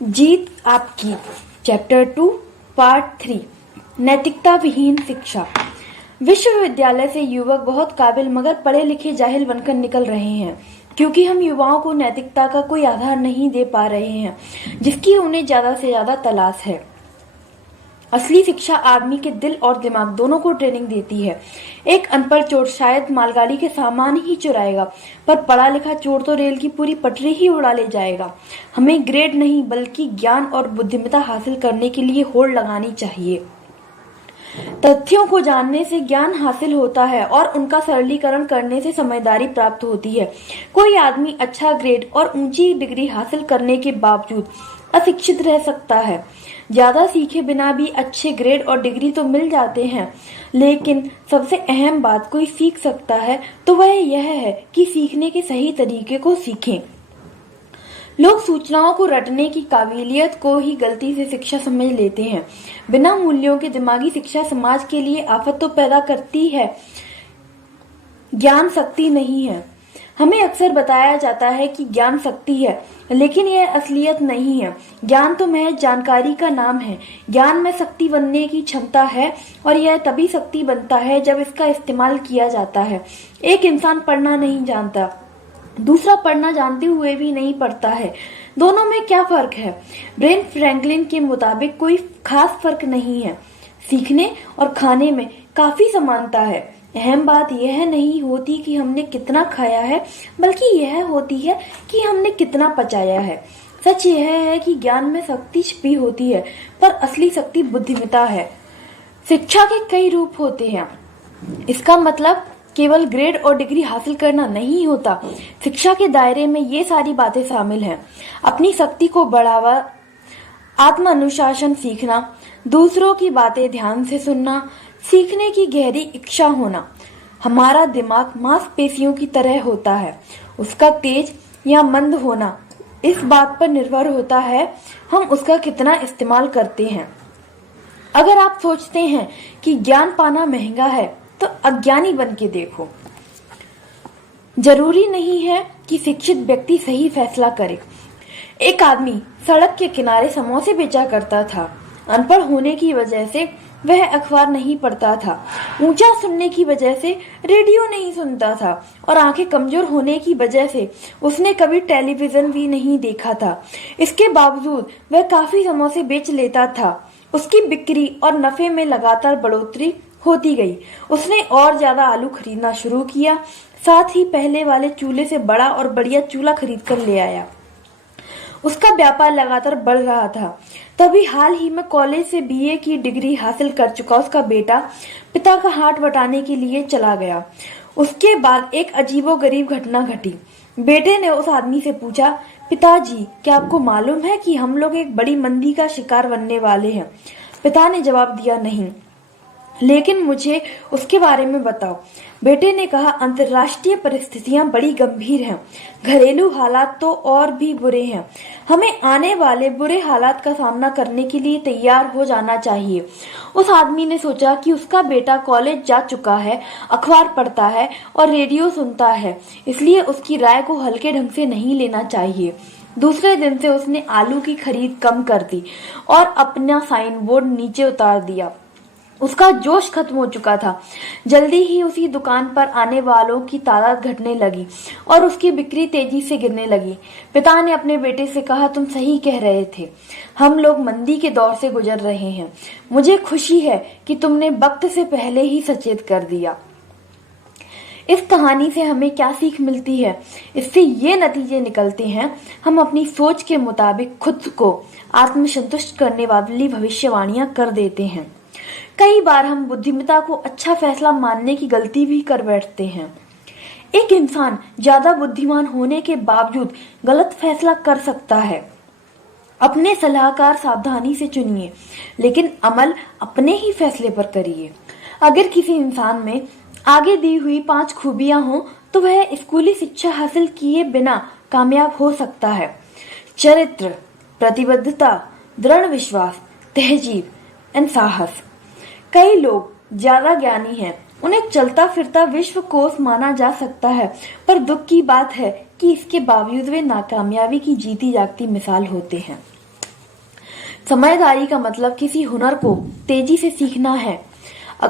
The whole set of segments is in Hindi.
जीत आपकी। चैप्टर 2 पार्ट 3 नैतिकता विहीन शिक्षा। विश्वविद्यालय से युवक बहुत काबिल मगर पढ़े लिखे जाहिल बनकर निकल रहे हैं, क्योंकि हम युवाओं को नैतिकता का कोई आधार नहीं दे पा रहे हैं जिसकी उन्हें ज्यादा से ज्यादा तलाश है। असली शिक्षा आदमी के दिल और दिमाग दोनों को ट्रेनिंग देती है। एक अनपढ़ चोर शायद मालगाड़ी के सामान ही चुराएगा, पर पढ़ा लिखा चोर तो रेल की पूरी पटरी ही उड़ा ले जाएगा। हमें ग्रेड नहीं बल्कि ज्ञान और बुद्धिमत्ता हासिल करने के लिए होड़ लगानी चाहिए। तथ्यों को जानने से ज्ञान हासिल होता है और उनका सरलीकरण करने से समझदारी प्राप्त होती है। कोई आदमी अच्छा ग्रेड और ऊंची डिग्री हासिल करने के बावजूद अशिक्षित रह सकता है। ज्यादा सीखे बिना भी अच्छे ग्रेड और डिग्री तो मिल जाते हैं, लेकिन सबसे अहम बात कोई सीख सकता है तो वह यह है कि सीखने के सही तरीके को सीखें। लोग सूचनाओं को रटने की काबिलियत को ही गलती से शिक्षा समझ लेते हैं। बिना मूल्यों के दिमागी शिक्षा समाज के लिए आफत तो पैदा करती है, ज्ञान शक्ति नहीं है। हमें अक्सर बताया जाता है कि ज्ञान शक्ति है, लेकिन यह असलियत नहीं है। ज्ञान तो महज जानकारी का नाम है। ज्ञान में शक्ति बनने की क्षमता है और यह तभी शक्ति बनता है जब इसका इस्तेमाल किया जाता है। एक इंसान पढ़ना नहीं जानता, दूसरा पढ़ना जानते हुए भी नहीं पढ़ता है। दोनों में क्या फर्क है? ब्रेन फ्रैंकलिन के मुताबिक कोई खास फर्क नहीं है। सीखने और खाने में काफी समानता है। अहम बात यह नहीं होती कि हमने कितना खाया है, बल्कि यह होती है कि हमने कितना पचाया है। सच यह है कि ज्ञान में शक्ति छिपी होती है, पर असली शक्ति बुद्धिमत्ता है। शिक्षा के कई रूप होते हैं। इसका मतलब केवल ग्रेड और डिग्री हासिल करना नहीं होता। शिक्षा के दायरे में ये सारी बातें शामिल हैं। अपनी शक्ति को बढ़ावा, आत्म अनुशासन सीखना, दूसरों की बातें ध्यान से सुनना, सीखने की गहरी इच्छा होना। हमारा दिमाग मांसपेशियों की तरह होता है, उसका तेज या मंद होना इस बात पर निर्भर होता है हम उसका कितना इस्तेमाल करते हैं। अगर आप सोचते हैं कि ज्ञान पाना महंगा है तो अज्ञानी बन के देखो। जरूरी नहीं है कि शिक्षित व्यक्ति सही फैसला करे। एक आदमी सड़क के किनारे समोसे बेचा करता था। अनपढ़ होने की वजह से वह अखबार नहीं पढ़ता था, ऊंचा सुनने की वजह से रेडियो नहीं सुनता था और आंखें कमजोर होने की वजह से उसने कभी टेलीविजन भी नहीं देखा था। इसके बावजूद वह काफी समोसे बेच लेता था। उसकी बिक्री और नफे में लगातार बढ़ोतरी होती गई। उसने और ज्यादा आलू खरीदना शुरू किया, साथ ही पहले वाले चूल्हे से बड़ा और बढ़िया चूल्हा खरीद कर ले आया। उसका व्यापार लगातार बढ़ रहा था। तभी हाल ही में कॉलेज से बीए की डिग्री हासिल कर चुका उसका बेटा पिता का हाथ बटाने के लिए चला गया। उसके बाद एक अजीबोगरीब घटना घटी। बेटे ने उस आदमी से पूछा, पिताजी क्या आपको मालूम है कि हम लोग एक बड़ी मंदी का शिकार बनने वाले हैं? पिता ने जवाब दिया, नहीं, लेकिन मुझे उसके बारे में बताओ। बेटे ने कहा, अंतर्राष्ट्रीय परिस्थितियां बड़ी गंभीर हैं, घरेलू हालात तो और भी बुरे हैं। हमें आने वाले बुरे हालात का सामना करने के लिए तैयार हो जाना चाहिए। उस आदमी ने सोचा कि उसका बेटा कॉलेज जा चुका है, अखबार पढ़ता है और रेडियो सुनता है, इसलिए उसकी राय को हल्के ढंग से नहीं लेना चाहिए। दूसरे दिन से उसने आलू की खरीद कम कर दी और अपना साइन बोर्ड नीचे उतार दिया। उसका जोश खत्म हो चुका था। जल्दी ही उसी दुकान पर आने वालों की तादाद घटने लगी और उसकी बिक्री तेजी से गिरने लगी। पिता ने अपने बेटे से कहा, तुम सही कह रहे थे, हम लोग मंदी के दौर से गुजर रहे हैं। मुझे खुशी है कि तुमने वक्त से पहले ही सचेत कर दिया। इस कहानी से हमें क्या सीख मिलती है? इससे ये नतीजे निकलते हैं, हम अपनी सोच के मुताबिक खुद को आत्मसंतुष्ट करने वाली भविष्यवाणियां कर देते हैं। कई बार हम बुद्धिमत्ता को अच्छा फैसला मानने की गलती भी कर बैठते हैं। एक इंसान ज्यादा बुद्धिमान होने के बावजूद गलत फैसला कर सकता है। अपने सलाहकार सावधानी से चुनिए, लेकिन अमल अपने ही फैसले पर करिए। अगर किसी इंसान में आगे दी हुई 5 खूबियां हो तो वह स्कूली शिक्षा हासिल किए बिना कामयाब हो सकता है। चरित्र, प्रतिबद्धता, दृढ़ विश्वास, तहजीब एंड साहस। कई लोग ज्यादा ज्ञानी हैं, उन्हें चलता फिरता विश्वकोश माना जा सकता है, पर दुख की बात है कि इसके बावजूद वे नाकामयाबी की जीती जागती मिसाल होते हैं। समझदारी का मतलब किसी हुनर को तेजी से सीखना है।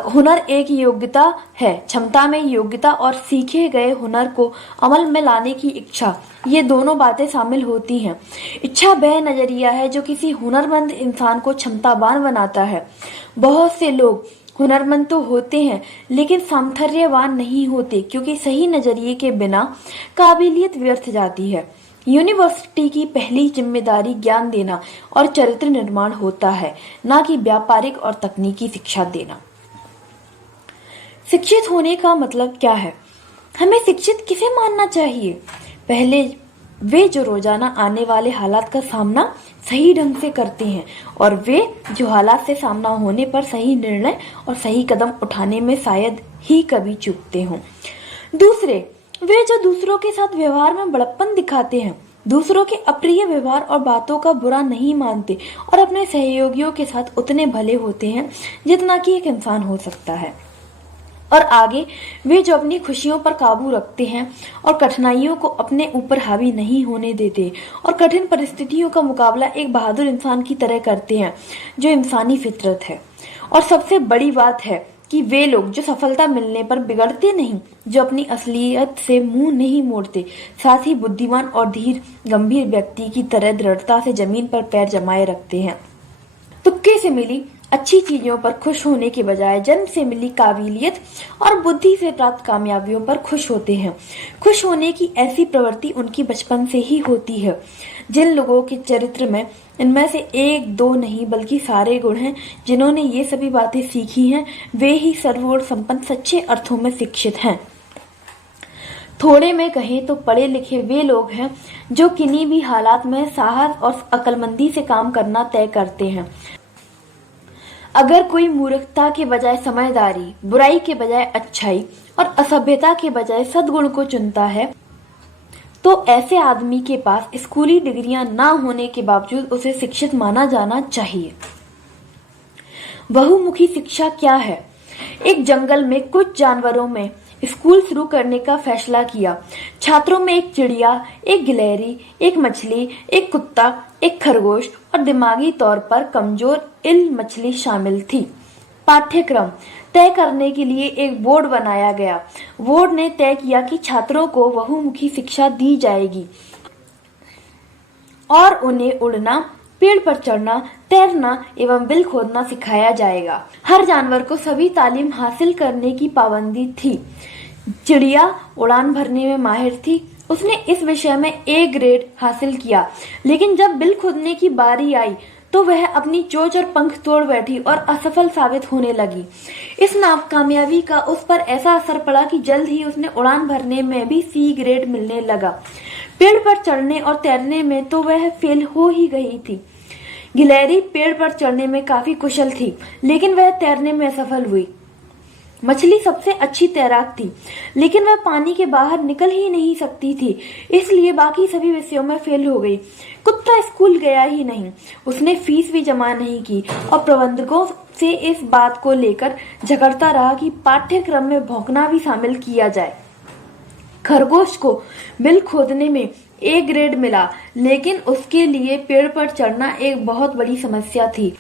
हुनर एक योग्यता है, क्षमता में योग्यता और सीखे गए हुनर को अमल में लाने की इच्छा, ये दोनों बातें शामिल होती हैं। इच्छा वह नजरिया है जो किसी हुनरमंद इंसान को क्षमतावान बनाता है। बहुत से लोग हुनरमंद तो होते हैं लेकिन सामर्थ्यवान नहीं होते, क्योंकि सही नजरिए के बिना काबिलियत व्यर्थ जाती है। यूनिवर्सिटी की पहली जिम्मेदारी ज्ञान देना और चरित्र निर्माण होता है, ना कि व्यापारिक और तकनीकी शिक्षा देना। शिक्षित होने का मतलब क्या है? हमें शिक्षित किसे मानना चाहिए? पहले वे जो रोजाना आने वाले हालात का सामना सही ढंग से करते हैं और वे जो हालात से सामना होने पर सही निर्णय और सही कदम उठाने में शायद ही कभी चूकते हों। दूसरे वे जो दूसरों के साथ व्यवहार में बड़प्पन दिखाते हैं, दूसरों के अप्रिय व्यवहार और बातों का बुरा नहीं मानते और अपने सहयोगियों के साथ उतने भले होते हैं जितना कि एक इंसान हो सकता है। और आगे वे जो अपनी खुशियों पर काबू रखते हैं और कठिनाइयों को अपने ऊपर हावी नहीं होने देते और कठिन परिस्थितियों का मुकाबला एक बहादुर इंसान की तरह करते हैं, जो इंसानी फितरत है। और सबसे बड़ी बात है कि वे लोग जो सफलता मिलने पर बिगड़ते नहीं, जो अपनी असलियत से मुंह नहीं मोड़ते, साथ ही बुद्धिमान और धीर गंभीर व्यक्ति की तरह दृढ़ता से जमीन पर पैर जमाए रखते हैं। तुक्के से मिली अच्छी चीजों पर खुश होने के बजाय जन्म से मिली काबिलियत और बुद्धि से प्राप्त कामयाबियों पर खुश होते हैं। खुश होने की ऐसी प्रवृत्ति उनकी बचपन से ही होती है। जिन लोगों के चरित्र में इनमें से एक दो नहीं बल्कि सारे गुण हैं, जिन्होंने ये सभी बातें सीखी हैं, वे ही सर्वगुण संपन्न सच्चे अर्थों में शिक्षित हैं। थोड़े में कहें तो पढ़े लिखे वे लोग हैं जो किन्हीं भी हालात में साहस और अक्लमंदी से काम करना तय करते हैं। अगर कोई मूर्खता के बजाय समझदारी, बुराई के बजाय अच्छाई और असभ्यता के बजाय सद्गुण को चुनता है, तो ऐसे आदमी के पास स्कूली डिग्रियां ना होने के बावजूद उसे शिक्षित माना जाना चाहिए। बहुमुखी शिक्षा क्या है? एक जंगल में कुछ जानवरों में स्कूल शुरू करने का फैसला किया। छात्रों में एक चिड़िया, एक गिलहरी, एक मछली, एक कुत्ता, एक खरगोश और दिमागी तौर पर कमजोर इल मछली शामिल थी। पाठ्यक्रम तय करने के लिए एक बोर्ड बनाया गया। बोर्ड ने तय किया कि छात्रों को बहुमुखी शिक्षा दी जाएगी और उन्हें उड़ना, पेड़ पर चढ़ना, तैरना एवं बिल खोदना सिखाया जाएगा। हर जानवर को सभी तालीम हासिल करने की पाबंदी थी। चिड़िया उड़ान भरने में माहिर थी, उसने इस विषय में ए ग्रेड हासिल किया, लेकिन जब बिल खोदने की बारी आई तो वह अपनी चोंच और पंख तोड़ बैठी और असफल साबित होने लगी। इस नाकामयाबी का उस पर ऐसा असर पड़ा कि जल्द ही उसने उड़ान भरने में भी सी ग्रेड मिलने लगा। पेड़ पर चढ़ने और तैरने में तो वह फेल हो ही गई थी। गिलहरी पेड़ पर चढ़ने में काफी कुशल थी, लेकिन वह तैरने में असफल हुई। मछली सबसे अच्छी तैराक थी, लेकिन वह पानी के बाहर निकल ही नहीं सकती थी, इसलिए बाकी सभी विषयों में फेल हो गई। कुत्ता स्कूल गया ही नहीं, उसने फीस भी जमा नहीं की और प्रबंधकों से इस बात को लेकर झगड़ता रहा कि पाठ्यक्रम में भौंकना भी शामिल किया जाए। खरगोश को बिल खोदने में ए ग्रेड मिला, लेकिन उसके लिए पेड़ पर चढ़ना एक बहुत बड़ी समस्या थी।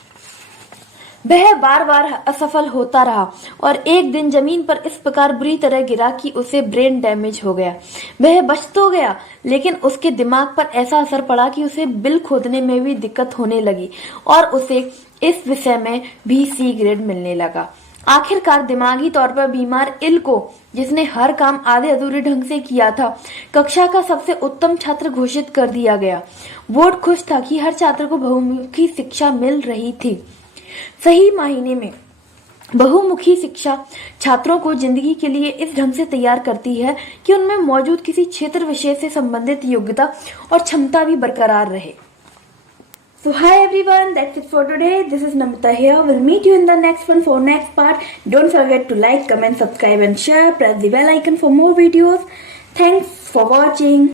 वह बार बार असफल होता रहा और एक दिन जमीन पर इस प्रकार बुरी तरह गिरा कि उसे ब्रेन डैमेज हो गया। वह बच तो गया, लेकिन उसके दिमाग पर ऐसा असर पड़ा कि उसे बिल खोदने में भी दिक्कत होने लगी और उसे इस विषय में भी सी ग्रेड मिलने लगा। आखिरकार दिमागी तौर पर बीमार इल को, जिसने हर काम आधे अधूरे ढंग से किया था, कक्षा का सबसे उत्तम छात्र घोषित कर दिया गया। बोर्ड खुश था कि हर छात्र को बहुमुखी शिक्षा मिल रही थी। सही मायने में बहुमुखी शिक्षा छात्रों को जिंदगी के लिए इस ढंग से तैयार करती है कि उनमें मौजूद किसी क्षेत्र विशेष से संबंधित योग्यता और क्षमता भी बरकरार रहे। So hi everyone, that's it for today. This is Namita here. We'll meet you in the next one for next part. Don't forget to like, comment, subscribe and share. Press the bell icon for more videos. Thanks for watching.